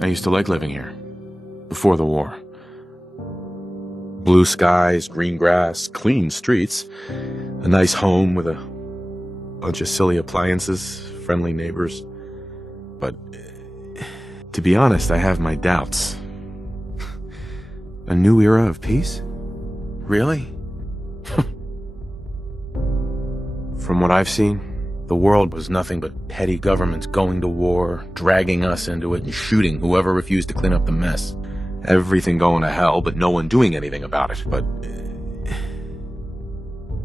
I used to like living here. Before the war. Blue skies, green grass, clean streets. A nice home with a bunch of silly appliances, friendly neighbors. But, to be honest, I have my doubts. A new era of peace? Really? From what I've seen, the world was nothing but petty governments going to war, dragging us into it, and shooting whoever refused to clean up the mess. Everything going to hell, but no one doing anything about it. But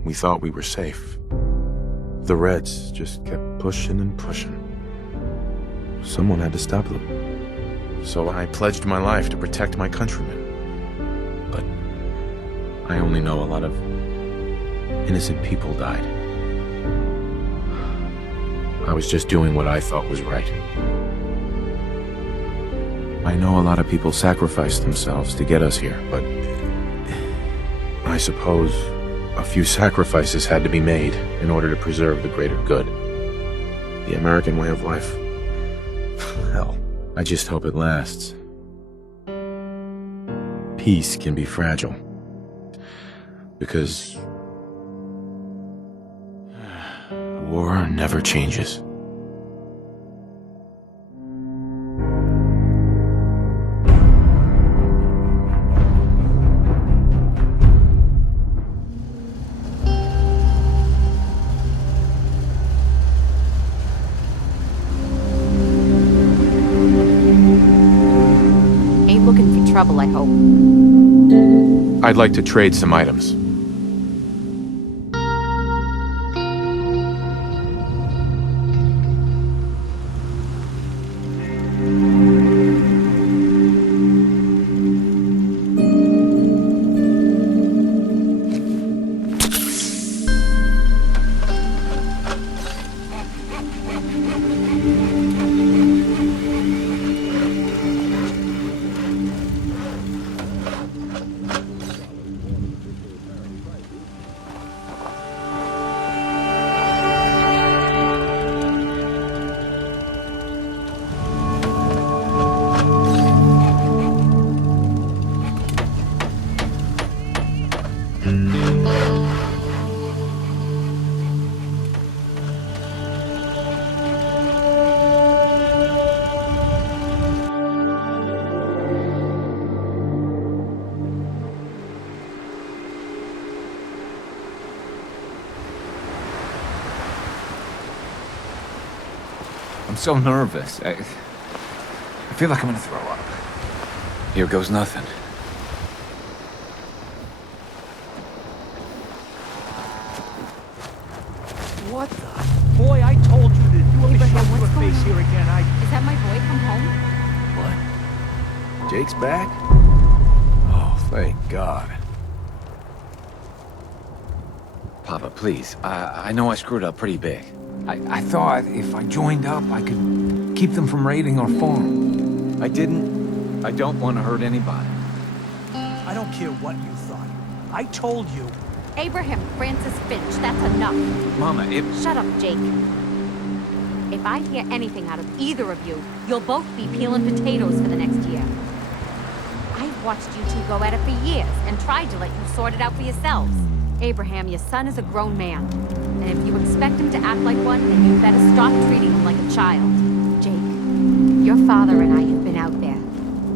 we thought we were safe. The Reds just kept pushing and pushing. Someone had to stop them. So I pledged my life to protect my countrymen. But I only know a lot of innocent people died. I was just doing what I thought was right. I know a lot of people sacrificed themselves to get us here, but I suppose a few sacrifices had to be made in order to preserve the greater good. The American way of life. Hell, I just hope it lasts. Peace can be fragile. Because war never changes. Ain't looking for trouble, I hope. I'd like to trade some items. I'm so nervous. I feel like I'm gonna throw up. Here goes nothing. What the? Boy, I told you to do a Abraham, show what's to a going face on? here again. Is that my boy come home? What? Jake's back? Oh, thank God. Papa, please. I know I screwed up pretty big. I thought if I joined up, I could keep them from raiding our farm. I didn't. I don't want to hurt anybody. I don't care what you thought. I told you. Abraham Francis Finch, that's enough. Mama, Shut up, Jake. If I hear anything out of either of you, you'll both be peeling potatoes for the next year. I've watched you two go at it for years and tried to let you sort it out for yourselves. Abraham, your son is a grown man. And if you expect him to act like one, then you better stop treating him like a child. Jake, your father and I have been out there,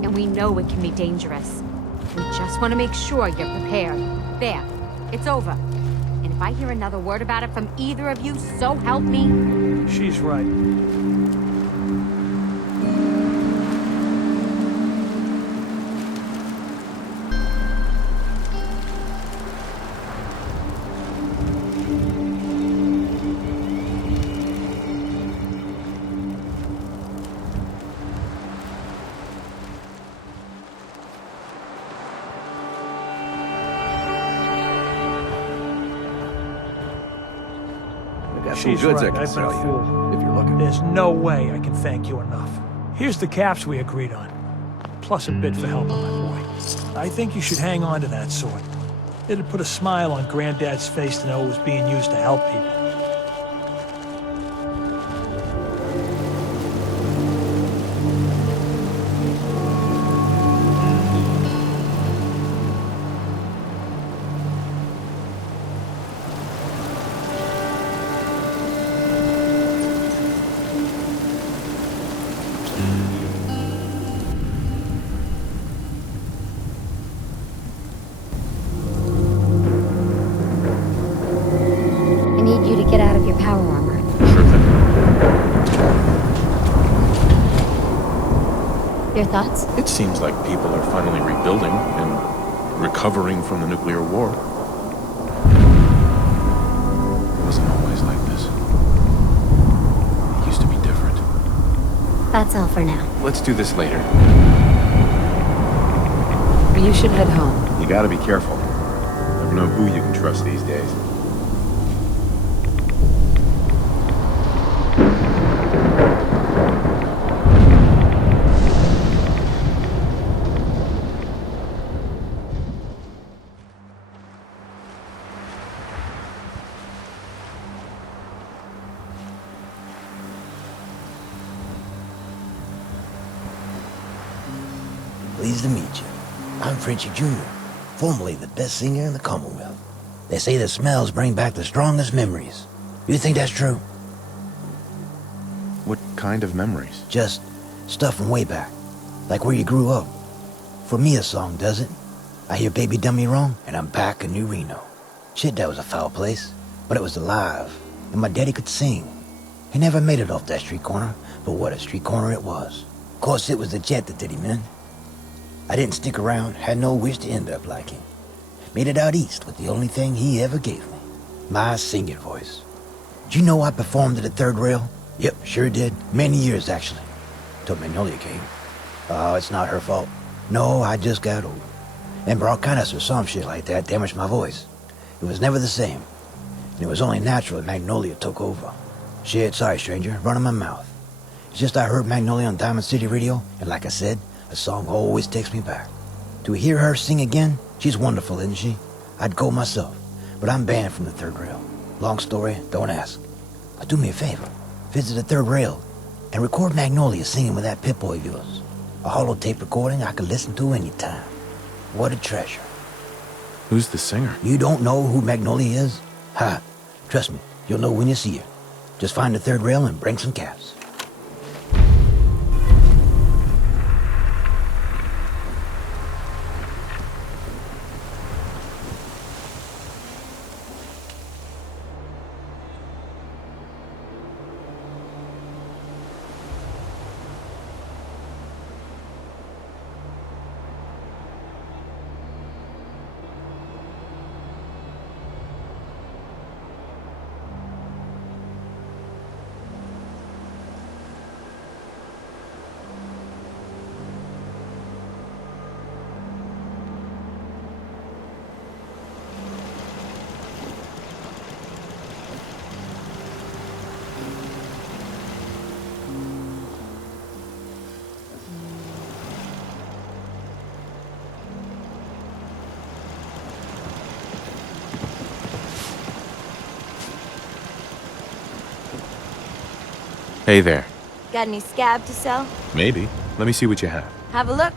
and we know it can be dangerous. We just want to make sure you're prepared. There, it's over. And if I hear another word about it from either of you, so help me. She's right. She's goods right. I can I've been sell a you, fool. if you're looking. There's no way I can thank you enough. Here's the caps we agreed on, plus a bit for helping my boy. I think you should hang on to that sword. It'd put a smile on Granddad's face to know it was being used to help people. your power armor. Sure thing. Your thoughts? It seems like people are finally rebuilding and recovering from the nuclear war. It wasn't always like this. It used to be different. That's all for now. Let's do this later. You should head home. You gotta be careful. Never know who you can trust these days. Pleased to meet you. I'm Frenchie Jr., formerly the best singer in the Commonwealth. They say the smells bring back the strongest memories. You think that's true? What kind of memories? Just stuff from way back, like where you grew up. For me, a song does it. I hear Baby Done Me Wrong, and I'm back in New Reno. Shit, that was a foul place, but it was alive, and my daddy could sing. He never made it off that street corner, but what a street corner it was. Of course, it was the jet that did him in. I didn't stick around, had no wish to end up like him. Made it out east with the only thing he ever gave me. My singing voice. Did you know I performed at the third rail? Yep, sure did. Many years, actually. Till Magnolia came. Oh, it's not her fault. No, I just got old. And bronchitis or some shit like that damaged my voice. It was never the same. And it was only natural that Magnolia took over. Shit, sorry, stranger, running my mouth. It's just I heard Magnolia on Diamond City Radio, and like I said, a song always takes me back. To hear her sing again, she's wonderful, isn't she? I'd go myself, but I'm banned from the third rail. Long story, don't ask. But do me a favor, visit the third rail and record Magnolia singing with that Pip-Boy of yours. A holotape recording I could listen to anytime. What a treasure. Who's the singer? You don't know who Magnolia is? Ha, trust me, you'll know when you see her. Just find the third rail and bring some caps. Hey there. Got any scab to sell? Maybe. Let me see what you have. Have a look.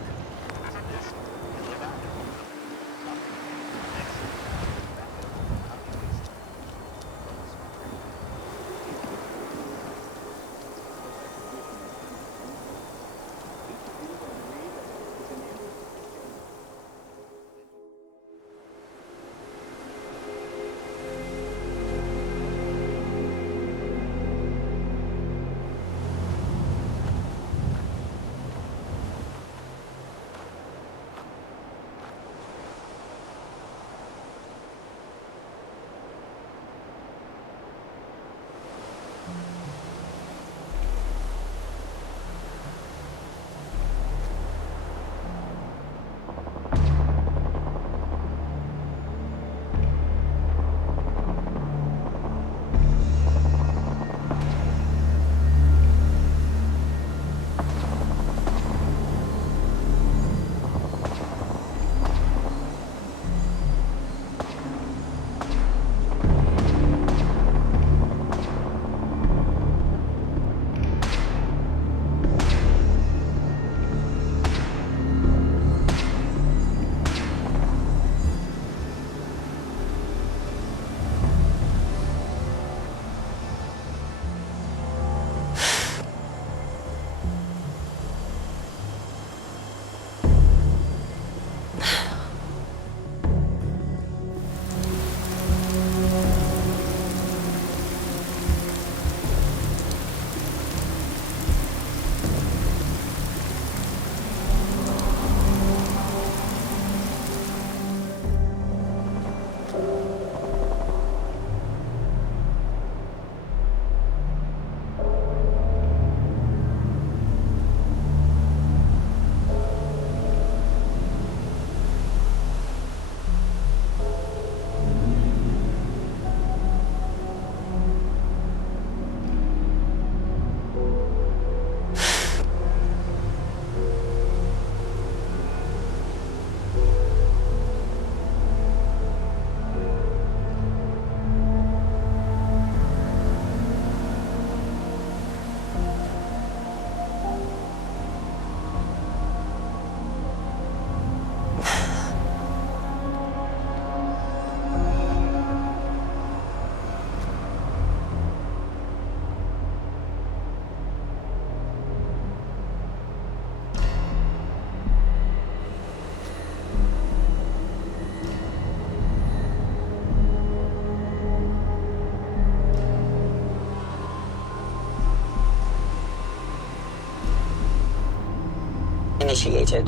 initiated.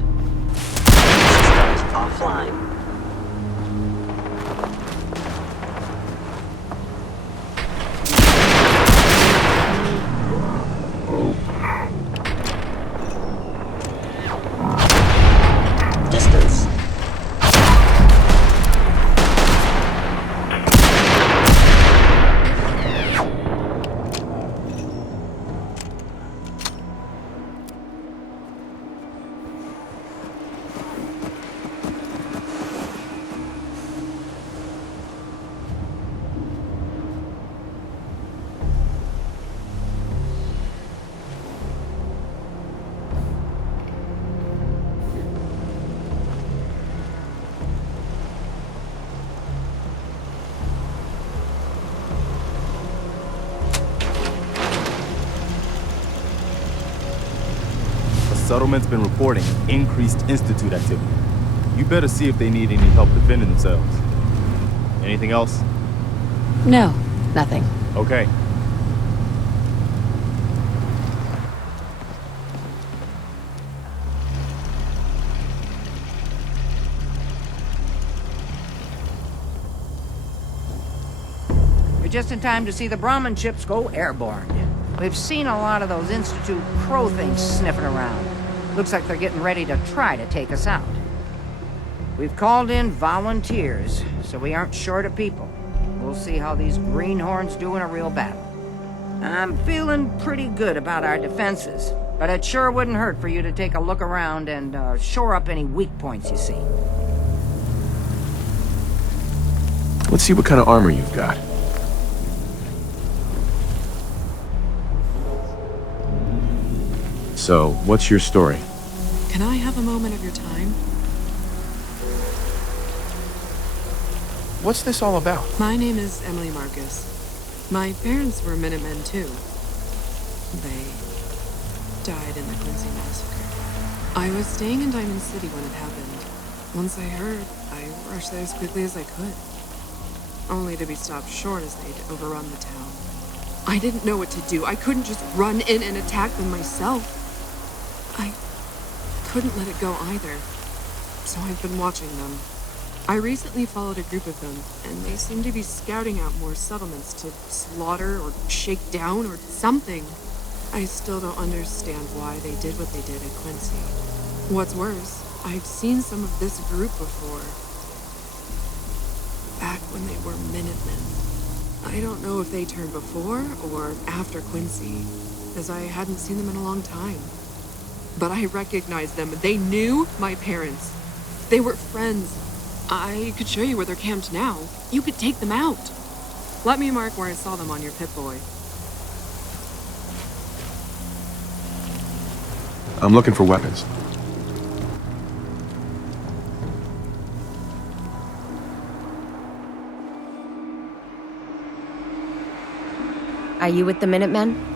Systems offline. Distance. Settlement's been reporting increased Institute activity. You better see if they need any help defending themselves. Anything else? No, nothing. Okay. You're just in time to see the Brahmin ships go airborne. We've seen a lot of those Institute crow things sniffing around. Looks like they're getting ready to try to take us out. We've called in volunteers, so we aren't short of people. We'll see how these greenhorns do in a real battle. I'm feeling pretty good about our defenses, but it sure wouldn't hurt for you to take a look around and shore up any weak points you see. Let's see what kind of armor you've got. So, what's your story? Can I have a moment of your time? What's this all about? My name is Emily Marcus. My parents were Minutemen too. They died in the Quincy massacre. I was staying in Diamond City when it happened. Once I heard, I rushed there as quickly as I could. Only to be stopped short as they'd overrun the town. I didn't know what to do. I couldn't just run in and attack them myself. I couldn't let it go either. So I've been watching them. I recently followed a group of them, and they seem to be scouting out more settlements to slaughter or shake down or something. I still don't understand why they did what they did at Quincy. What's worse, I've seen some of this group before. Back when they were Minutemen. I don't know if they turned before or after Quincy, as I hadn't seen them in a long time. But I recognized them. They knew my parents. They were friends. I could show you where they're camped now. You could take them out. Let me mark where I saw them on your Pip-Boy. I'm looking for weapons. Are you with the Minutemen?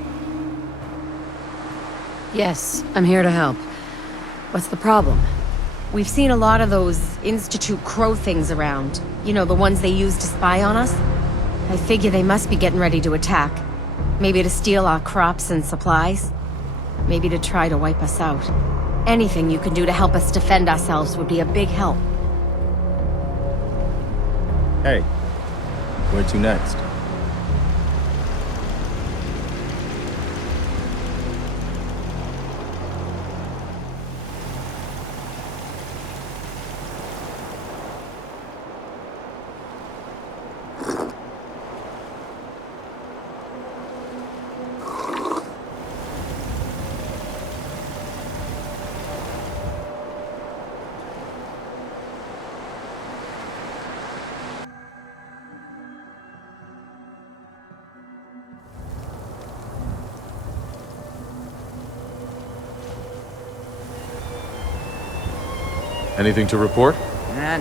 Yes, I'm here to help. What's the problem? We've seen a lot of those Institute crow things around. You know, the ones they use to spy on us? I figure they must be getting ready to attack. Maybe to steal our crops and supplies. Maybe to try to wipe us out. Anything you can do to help us defend ourselves would be a big help. Hey, where to next? Anything to report?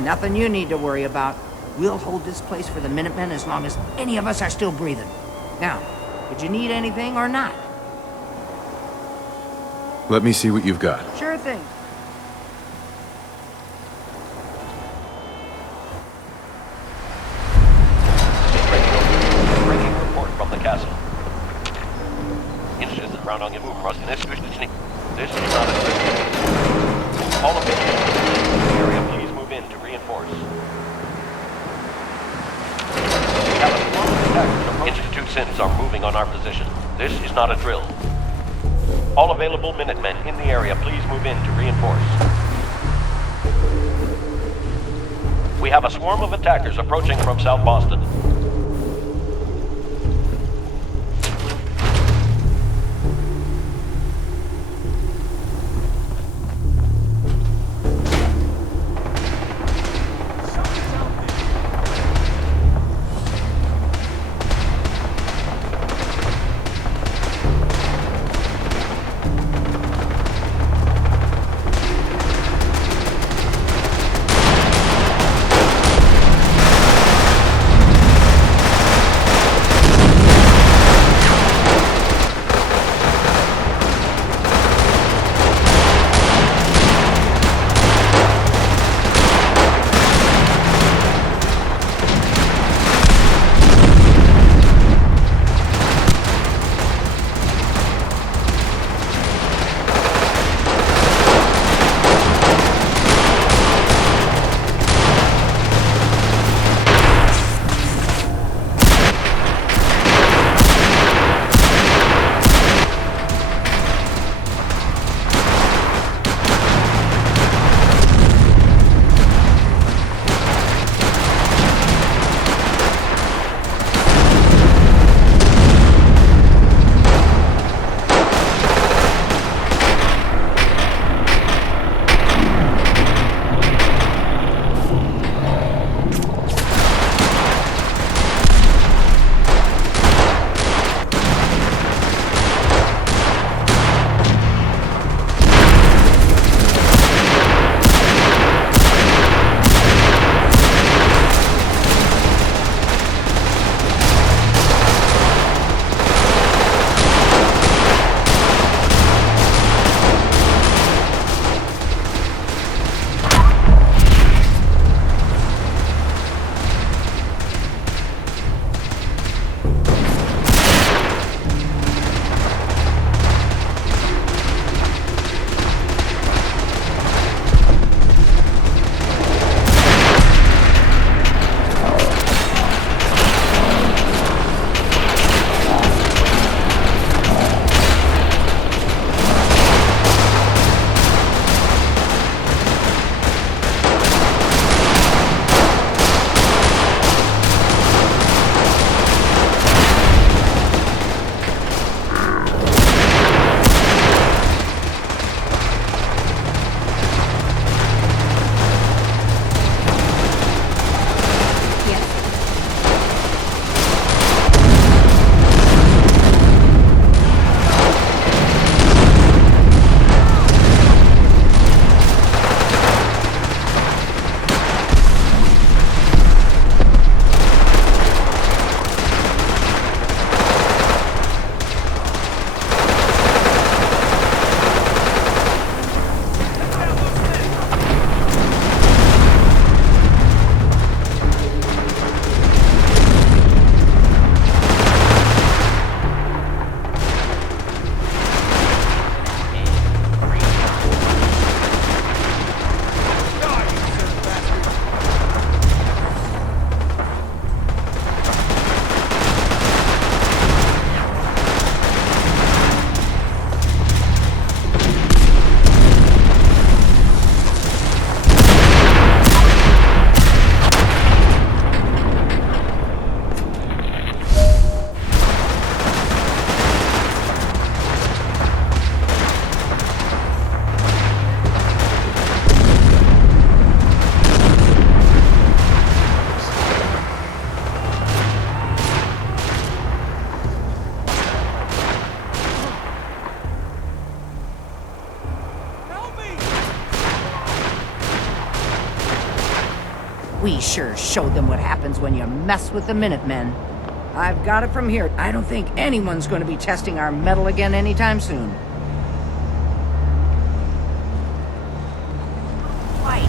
Nothing you need to worry about. We'll hold this place for the Minutemen as long as any of us are still breathing. Now, did you need anything or not? Let me see what you've got. Sure thing. Breaking report from the castle. Inches around on your move across the next. This is not a forces are moving on our position. This is not a drill. All available Minutemen in the area, please move in to reinforce. We have a swarm of attackers approaching from South Boston. We sure showed them what happens when you mess with the Minutemen. I've got it from here. I don't think anyone's going to be testing our metal again anytime soon. White,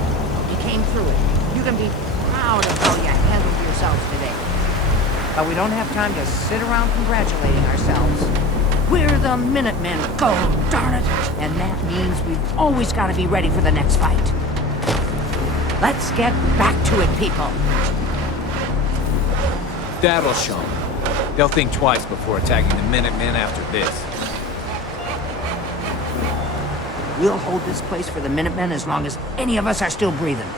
you came through it. You can be proud of how you handled yourselves today. But we don't have time to sit around congratulating ourselves. We're the Minutemen, go darn it! And that means we've always got to be ready for the next fight. Let's get back to it, people. That'll show 'em. They'll think twice before attacking the Minutemen after this. We'll hold this place for the Minutemen as long as any of us are still breathing.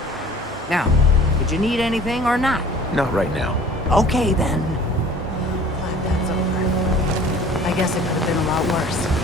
Now, did you need anything or not? Not right now. Okay, then. Glad that's over. I guess it could have been a lot worse.